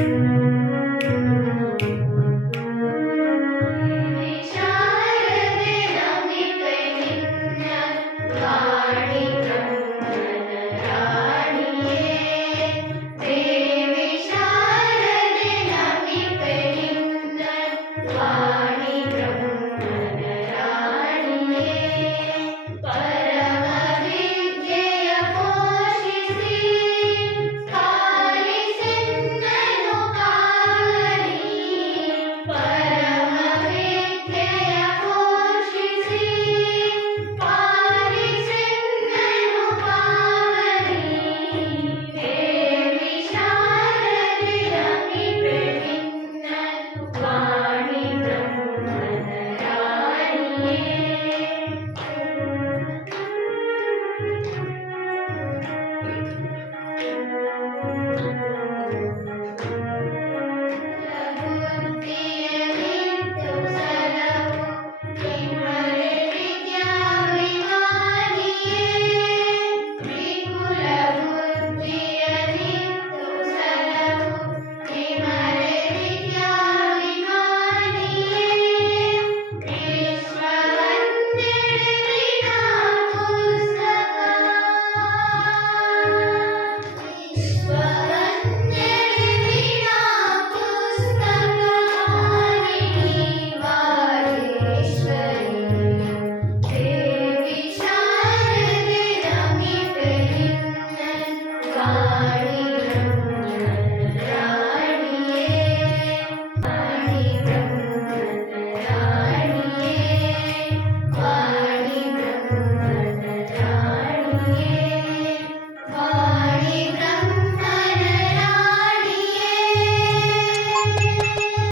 Thank you. Amen. porque